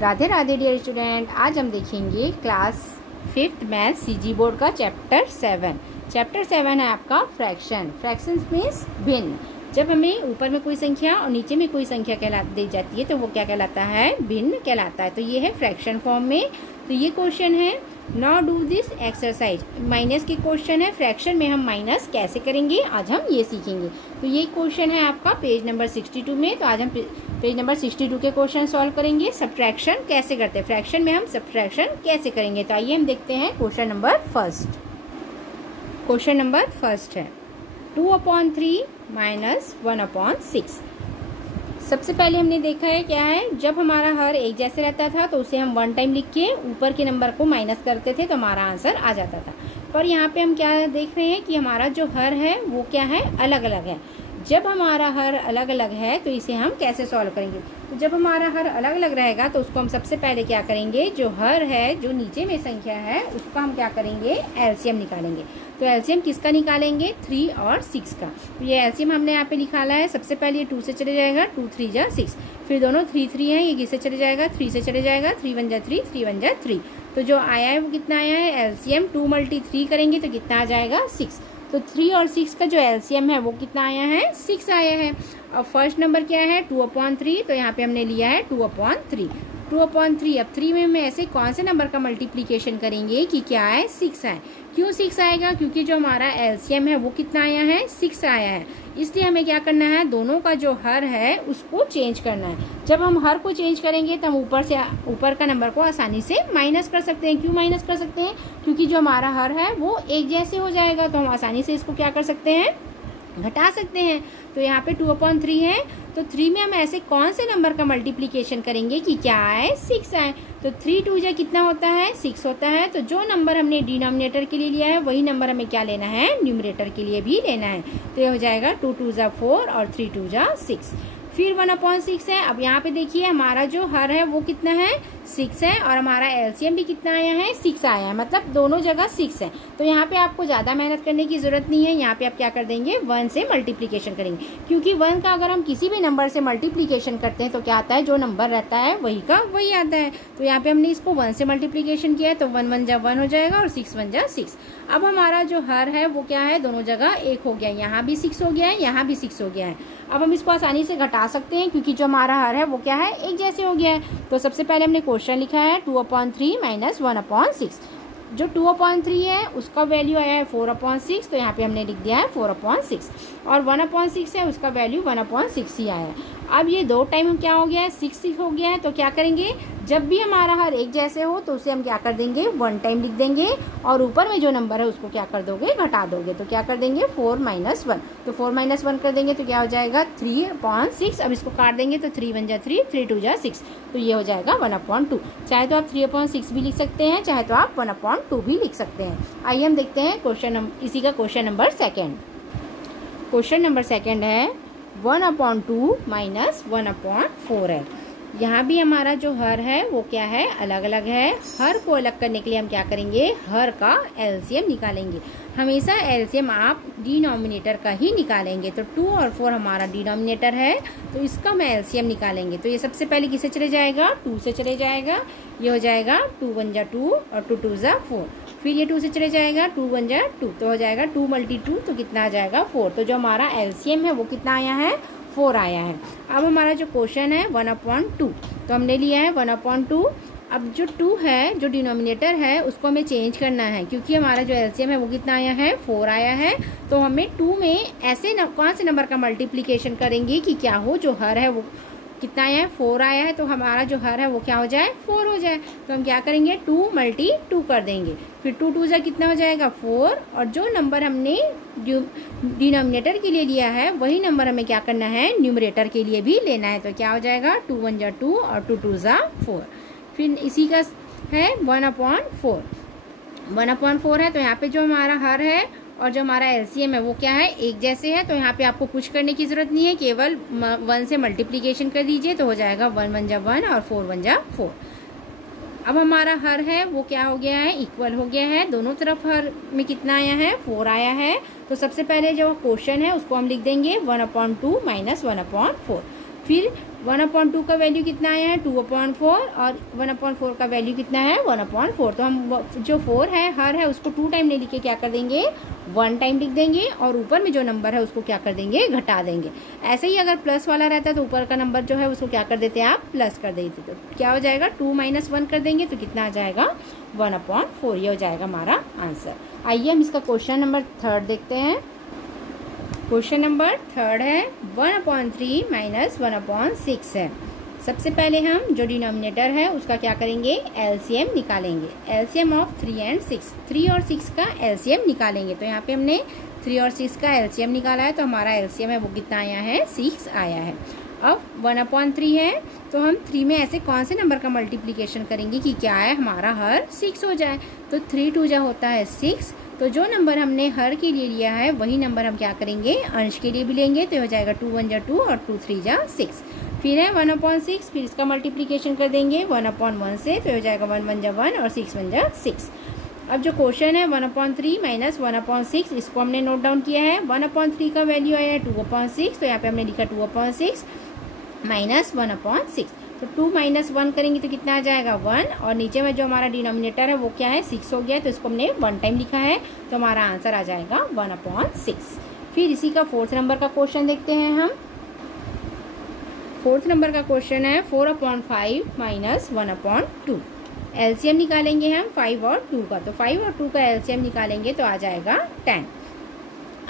Radhe Radhe dear student. आज हम देखेंगे class 5th math CG board का चैप्टर 7। चैप्टर 7 है आपका फ्रैक्शन। फ्रैक्शंस मीन्स भिन्न। जब हमें ऊपर में कोई संख्या और नीचे में कोई संख्या दी जाती है तो वो क्या कहलाता है? भिन्न कहलाता है। तो ये है फ्रैक्शन फॉर्म में। तो ये क्वेश्चन है, now do this exercise. Minus की क्वेश्चन है, फ्रैक्शन में हम माइनस कैसे करेंगे आज हम ये सीखेंगे। तो ये क्वेश्चन है आपका पेज नंबर 62 में। तो आज हम पेज नंबर 62 के क्वेश्चन सॉल्व करेंगे। सब्ट्रैक्शन कैसे करते हैं, फ्रैक्शन में हम सब्ट्रैक्शन कैसे करेंगे। तो आइए हम देखते हैं question number first. Question number first है 2/3 माइनस 1/6। सबसे पहले हमने देखा है क्या है, जब हमारा हर एक जैसे रहता था तो उसे हम 1 टाइम लिख के ऊपर के नंबर को माइनस करते थे तो हमारा आंसर आ जाता था। पर यहाँ पे हम क्या देख रहे हैं कि हमारा जो हर है वो क्या है, अलग अलग है। जब हमारा हर अलग अलग है तो इसे हम कैसे सॉल्व करेंगे। तो जब हमारा हर अलग अलग रहेगा तो उसको हम सबसे पहले क्या करेंगे, जो हर है जो नीचे में संख्या है उसका हम क्या करेंगे, एलसीएम निकालेंगे। तो एलसीएम किसका निकालेंगे, 3 और 6 का। तो ये एलसीएम हमने यहाँ पे निकाला है। सबसे पहले ये 2 से चले जाएगा, 2 3 जा 6। फिर दोनों 3 3 है, ये किससे चले जाएगा, 3 से चले जाएगा, 3 1 जा 3, 3 1 जा 3। तो जो आया है वो कितना आया है, एलसीएम 2 × 3 करेंगे तो कितना आ जाएगा, 6। तो 3 और 6 का जो एलसीएम है वो कितना आया है, 6 आया है। अब फर्स्ट नंबर क्या है, 2/3। तो यहाँ पे हमने लिया है 2/3। 2/3। अब 3 में हम ऐसे कौन से नंबर का मल्टीप्लीकेशन करेंगे कि क्या है, 6 आए। क्यों 6 आएगा, क्योंकि जो हमारा एलसीएम है वो कितना आया है, 6 आया है। इसलिए हमें क्या करना है, दोनों का जो हर है उसको चेंज करना है। जब हम हर को चेंज करेंगे तो हम ऊपर का नंबर को आसानी से माइनस कर सकते हैं। क्यों माइनस कर सकते हैं, क्योंकि जो हमारा हर है वो एक जैसे हो जाएगा तो हम आसानी से इसको क्या कर सकते हैं, घटा सकते हैं। तो यहाँ पे 2/3 है, तो 3 में हम ऐसे कौन से नंबर का मल्टीप्लिकेशन करेंगे कि क्या आए, 6 आए। तो 3 2 जा कितना होता है, 6 होता है। तो जो नंबर हमने डिनोमिनेटर के लिए लिया है वही नंबर हमें क्या लेना है, न्यूमरेटर के लिए भी लेना है। तो ये हो जाएगा 2 2 जा 4 और 3 2 जा 6। फिर 1/6 है। अब यहाँ पे देखिए हमारा जो हर है वो कितना है, 6 है, और हमारा एलसीएम भी कितना आया है, 6 आया है। मतलब दोनों जगह 6 है। तो यहाँ पे आपको ज़्यादा मेहनत करने की ज़रूरत नहीं है। यहाँ पे आप क्या कर देंगे, 1 से मल्टीप्लीकेशन करेंगे। क्योंकि 1 का अगर हम किसी भी नंबर से मल्टीप्लीकेशन करते हैं तो क्या आता है, जो नंबर रहता है वही का वही आता है। तो यहाँ पे हमने इसको 1 से मल्टीप्लीकेशन किया है तो 1 1 जा 1 हो जाएगा और 6 1 जा 6। अब हमारा जो हर है वो क्या है, दोनों जगह 1 हो गया। यहाँ भी 6 हो गया है, यहाँ भी 6 हो गया है। अब हम इसको आसानी से घटा सकते हैं क्योंकि जो हमारा हर है वो क्या है, एक जैसे हो गया है। तो सबसे पहले हमने क्वेश्चन लिखा है 2/3 माइनस 1/6। जो 2/3 है उसका वैल्यू आया है 4/6। तो यहाँ पे हमने लिख दिया है 4/6। और 1/6 है उसका वैल्यू 1/6 ही आया है। अब ये 2 टाइम क्या हो गया है, 6 हो गया है। तो क्या करेंगे, जब भी हमारा हर एक जैसे हो तो उसे हम क्या कर देंगे, 1 टाइम लिख देंगे और ऊपर में जो नंबर है उसको क्या कर दोगे, घटा दोगे। तो क्या कर देंगे, 4 - 1। तो 4 - 1 कर देंगे तो क्या हो जाएगा, 3/6। अब इसको काट देंगे तो 3 1 जा 3, 3 2 जा 6। तो ये हो जाएगा 1/2। चाहे तो आप 3/6 भी लिख सकते हैं, चाहे तो आप 1/2 भी लिख सकते हैं। आइए हम देखते हैं इसी का question number second. Question number second है 1/2 माइनस 1/4 है। यहाँ भी हमारा जो हर है वो क्या है, अलग अलग है। हर को अलग करने के लिए हम क्या करेंगे, हर का एलसीएम निकालेंगे। हमेशा एलसीएम आप डिनोमिनेटर का ही निकालेंगे। तो 2 और 4 हमारा डिनोमिनेटर है तो इसका हम एलसीएम निकालेंगे। तो ये सबसे पहले किससे चले जाएगा, 2 से चले जाएगा। ये हो जाएगा 2 1 जा 2 और 2 2 जा 4। फिर ये 2 से चले जाएगा, 2 1 जा 2। तो हो जाएगा 2 × 2 तो कितना आ जाएगा, 4। तो जो हमारा एलसीएम है वो कितना आया है, 4 आया है। अब हमारा जो क्वेश्चन है 1/2। तो हमने लिया है 1/2। अब जो 2 है, जो डिनोमिनेटर है उसको हमें चेंज करना है क्योंकि हमारा जो एलसीएम है वो कितना आया है, 4 आया है। तो हमें 2 में ऐसे कौन से नंबर का मल्टीप्लिकेशन करेंगे कि क्या हो, जो हर है वो कितना आया है, 4 आया है। तो हमारा जो हर है वो क्या हो जाए, 4 हो जाए। तो हम क्या करेंगे, 2 × 2 कर देंगे। फिर 2 2 जा कितना हो जाएगा, 4। और जो नंबर हमने डिनोमिनेटर के लिए लिया है वही नंबर हमें क्या करना है, न्यूमरेटर के लिए भी लेना है। तो क्या हो जाएगा, 2 1 जा 2 और 2 2 जा 4। फिर इसी का है 1/4। 1/4 है। तो यहाँ पे जो हमारा हर है और जो हमारा एलसीएम है वो क्या है, एक जैसे है। तो यहाँ पे आपको कुछ करने की जरूरत नहीं है, केवल 1 से मल्टीप्लीकेशन कर दीजिए तो हो जाएगा 1 1 जा 1 और 4 1 जा 4। अब हमारा हर है वो क्या हो गया है, इक्वल हो गया है। दोनों तरफ हर में कितना आया है, 4 आया है। तो सबसे पहले जो क्वेश्चन है उसको हम लिख देंगे 1/2 माइनस 1/4। फिर 1/2 का वैल्यू कितना आया है 2/4 और 1/4 का वैल्यू कितना है 1/4। तो हम जो 4 है हर है उसको 2 टाइम नहीं लिख के क्या कर देंगे 1 टाइम लिख देंगे और ऊपर में जो नंबर है उसको क्या कर देंगे घटा देंगे। ऐसे ही अगर प्लस वाला रहता है तो ऊपर का नंबर जो है उसको क्या कर देते हैं आप प्लस कर देते। तो क्या हो जाएगा 2 - 1 कर देंगे तो कितना आ जाएगा 1/4। ये हो जाएगा हमारा आंसर। आइए हम इसका क्वेश्चन नंबर 3 देखते हैं। क्वेश्चन नंबर 3 है 1/3 - 1/6 है। सबसे पहले हम जो डिनोमिनेटर है उसका क्या करेंगे एलसीएम निकालेंगे। एलसीएम ऑफ 3 और 6, 3 और 6 का एलसीएम निकालेंगे। तो यहाँ पे हमने 3 और 6 का एलसीएम निकाला है तो हमारा एलसीएम है वो कितना आया है 6 आया है। अब 1/3 है तो हम 3 में ऐसे कौन से नंबर का मल्टीप्लिकेशन करेंगे कि क्या है हमारा हर 6 हो जाए। तो 3 2 जा होता है 6। तो जो नंबर हमने हर के लिए लिया है वही नंबर हम क्या करेंगे अंश के लिए भी लेंगे। तो हो जाएगा 2 1 जा 2 और 2 3 जा 6। फिर है 1/6, फिर इसका मल्टीप्लिकेशन कर देंगे 1/1 से। तो हो जाएगा 1 1 जा 1 और 6 1 जा 6। अब जो क्वेश्चन है 1/3 - 1/6 इसको हमने नोट डाउन किया है। 1/3 का वैल्यू आया है 2/6। तो यहाँ पे हमने लिखा 2/6 - 1/6। तो 2 - 1 करेंगे तो कितना आ जाएगा 1 और नीचे में जो हमारा डिनोमिनेटर है वो क्या है 6 हो गया। तो इसको हमने 1 टाइम लिखा है तो हमारा आंसर आ जाएगा 1/6। फिर इसी का 4th नंबर का क्वेश्चन देखते हैं हम। 4th नंबर का क्वेश्चन है 4/5 - 1/2। एलसीएम निकालेंगे हम 5 और 2 का। तो 5 और 2 का एलसीएम निकालेंगे तो आ जाएगा 10।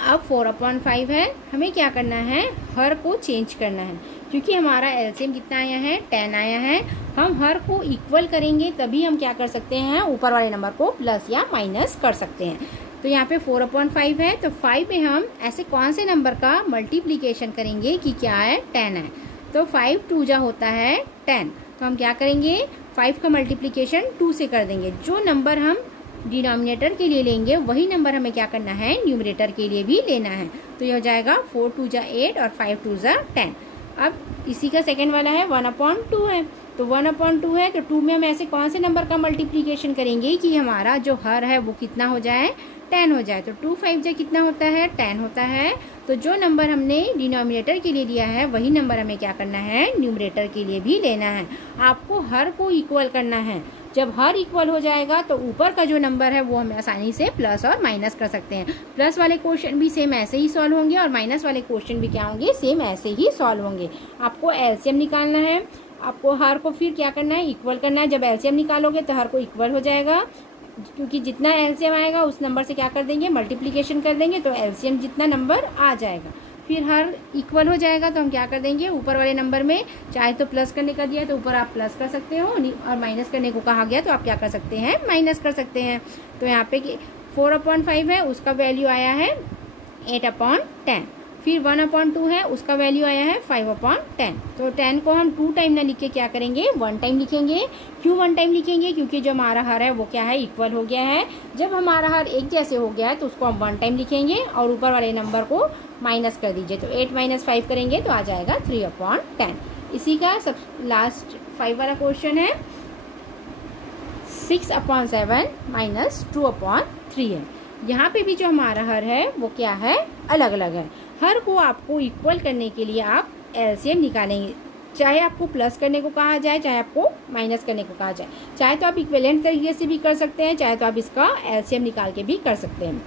अब 4/5 है, हमें क्या करना है हर को चेंज करना है क्योंकि हमारा एलसीएम कितना आया है 10 आया है। हम हर को इक्वल करेंगे तभी हम क्या कर सकते हैं ऊपर वाले नंबर को प्लस या माइनस कर सकते हैं। तो यहाँ पे 4/5 है तो 5 में हम ऐसे कौन से नंबर का मल्टीप्लिकेशन करेंगे कि क्या है 10 है। तो 5 2 जा होता है 10। तो हम क्या करेंगे 5 का मल्टीप्लिकेशन 2 से कर देंगे। जो नंबर हम डिनोमिनेटर के लिए लेंगे वही नंबर हमें क्या करना है न्यूमरेटर के लिए भी लेना है। तो ये हो जाएगा 4 2 जा 8 और 5 2 जा 10। अब इसी का सेकंड वाला है 1/2 है। तो 1/2 है तो 2 में हम ऐसे कौन से नंबर का मल्टीप्लिकेशन करेंगे कि हमारा जो हर है वो कितना हो जाए 10 हो जाए। तो 2 5 जा कितना होता है 10 होता है। तो जो नंबर हमने डिनोमिनेटर के लिए लिया है वही नंबर हमें क्या करना है न्यूमरेटर के लिए भी लेना है। आपको हर को इक्वल करना है। जब हर इक्वल हो जाएगा तो ऊपर का जो नंबर है वो हम आसानी से प्लस और माइनस कर सकते हैं। प्लस वाले क्वेश्चन भी सेम ऐसे ही सॉल्व होंगे और माइनस वाले क्वेश्चन भी क्या होंगे सेम ऐसे ही सॉल्व होंगे। आपको एलसीएम निकालना है, आपको हर को फिर क्या करना है इक्वल करना है। जब एलसीएम निकालोगे तो हर को इक्वल हो जाएगा क्योंकि जितना एलसीएम आएगा उस नंबर से क्या कर देंगे मल्टीप्लिकेशन कर देंगे तो एलसीएम जितना नंबर आ जाएगा। फिर हर इक्वल हो जाएगा तो हम क्या कर देंगे ऊपर वाले नंबर में चाहे तो प्लस करने का दिया तो ऊपर आप प्लस कर सकते हो और माइनस करने को कहा गया तो आप क्या कर सकते हैं माइनस कर सकते हैं। तो यहाँ पे 4/5 है उसका वैल्यू आया है 8/10। फिर 1/2 है उसका वैल्यू आया है 5/10। तो 10 को हम 2 टाइम ना लिख के क्या करेंगे 1 टाइम लिखेंगे। क्यों 1 टाइम लिखेंगे क्योंकि जो हमारा हर है वो क्या है इक्वल हो गया है। जब हमारा हर एक जैसे हो गया है तो उसको हम 1 टाइम लिखेंगे और ऊपर वाले नंबर को माइनस कर दीजिए। तो 8 - 5 करेंगे तो आ जाएगा 3/10। इसी का सब लास्ट 5 वाला क्वेश्चन है 6/7 - 2/3 है। यहाँ पे भी जो हमारा हर है वो क्या है अलग अलग है। हर को आपको इक्वल करने के लिए आप एलसीएम निकालेंगे। चाहे आपको प्लस करने को कहा जाए चाहे आपको माइनस करने को कहा जाए। चाहे तो आप इक्विवेलेंट तरीके से भी कर सकते हैं चाहे तो आप इसका एलसीएम निकाल के भी कर सकते हैं।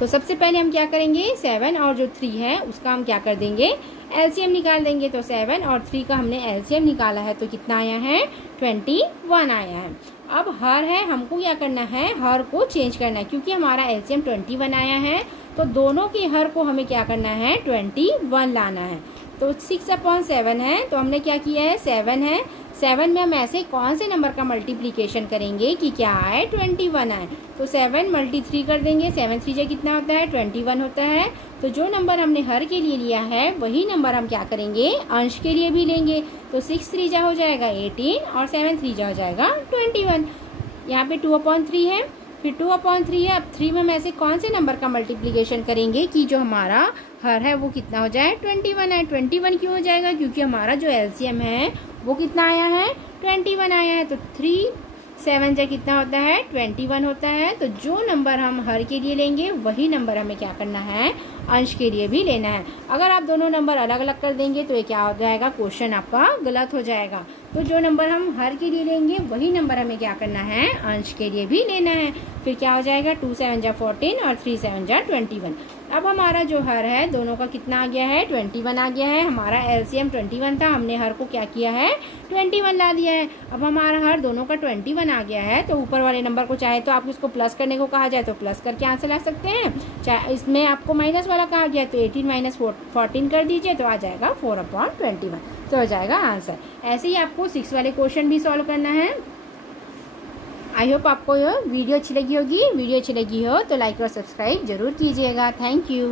तो सबसे पहले हम क्या करेंगे 7 और जो 3 है उसका हम क्या कर देंगे एलसीएम निकाल देंगे। तो 7 और 3 का हमने एलसीएम निकाला है तो कितना आया है 21 आया है। अब हर है हमको क्या करना है हर को चेंज करना है क्योंकि हमारा एलसीएम 21 आया है तो दोनों के हर को हमें क्या करना है 21 लाना है। तो 6/7 है तो हमने क्या किया है 7 है 7 में हम ऐसे कौन से नंबर का मल्टीप्लिकेशन करेंगे कि क्या आए 21 आए। तो 7 × 3 कर देंगे। 7 3 जा कितना होता है 21 होता है। तो जो नंबर हमने हर के लिए लिया है वही नंबर हम क्या करेंगे अंश के लिए भी लेंगे। तो 6 3 जा हो जाएगा 18 और 7 3 जा हो जाएगा 21। यहाँ पे 2/3 है फिर 2/3 है। अब 3 में हम ऐसे कौन से नंबर का मल्टीप्लिकेशन करेंगे कि जो हमारा हर है वो कितना हो जाए 21 है। 21 क्यों हो जाएगा क्योंकि हमारा जो एलसीएम है वो कितना आया है 21 आया है। तो 3 7 जा कितना होता है 21 होता है। तो जो नंबर हम हर के लिए लेंगे वही नंबर हमें क्या करना है अंश के लिए भी लेना है। अगर आप दोनों नंबर अलग अलग कर देंगे तो ये क्या हो जाएगा, क्वेश्चन आपका गलत हो जाएगा। तो जो नंबर हम हर के लिए लेंगे वही नंबर हमें क्या करना है अंश के लिए भी लेना है। फिर क्या हो जाएगा 2 7 जा 14 और 3 7 जा 21। अब हमारा जो हर है दोनों का कितना आ गया है 21 आ गया है। हमारा एलसीएम 21 था, हमने हर को क्या किया है 21 ला दिया है। अब हमारा हर दोनों का 21 आ गया है। तो ऊपर वाले नंबर को चाहे तो आप इसको प्लस करने को कहा जाए तो प्लस करके आंसर ला सकते हैं, चाहे इसमें आपको माइनस वाला कहा गया तो 18 माइनस 14 कर दीजिए तो आ जाएगा 4/21, तो हो जाएगा आंसर। ऐसे ही आपको 6 वाले क्वेश्चन भी सॉल्व करना है। आई होप आपको यह वीडियो अच्छी लगी होगी। वीडियो अच्छी लगी हो तो लाइक और सब्सक्राइब जरूर कीजिएगा। Thank you.